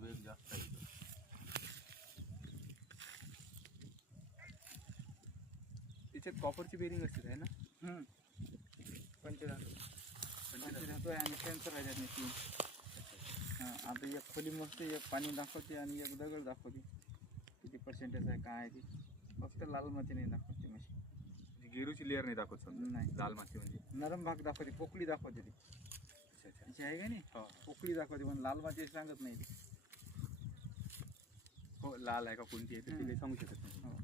वेग जास्त आहे. त्याच्यात कॉपरची बेरिंग असते आहे ना. पंचधातू आहे आणि कॅन्सर आहे त्यात तीन. आता एक खोली मस्त, एक पाणी दाखवते आणि एक दगड दाखवते. किती पर्सेंटेज आहे काय आहे ते. फक्त लाल माती नाही दाखवते मशीन. गेरूची लेअर नाही दाखवत समजा. नाही, लाल माती म्हणजे नरम भाग दाखवते, पोकळी दाखवते ती. अशी आहे का नाही, पोकळी दाखवते पण लाल माती सांगत नाही ती. हो, लाल आहे का कोणती आहे ते काही सांगू शकत नाही.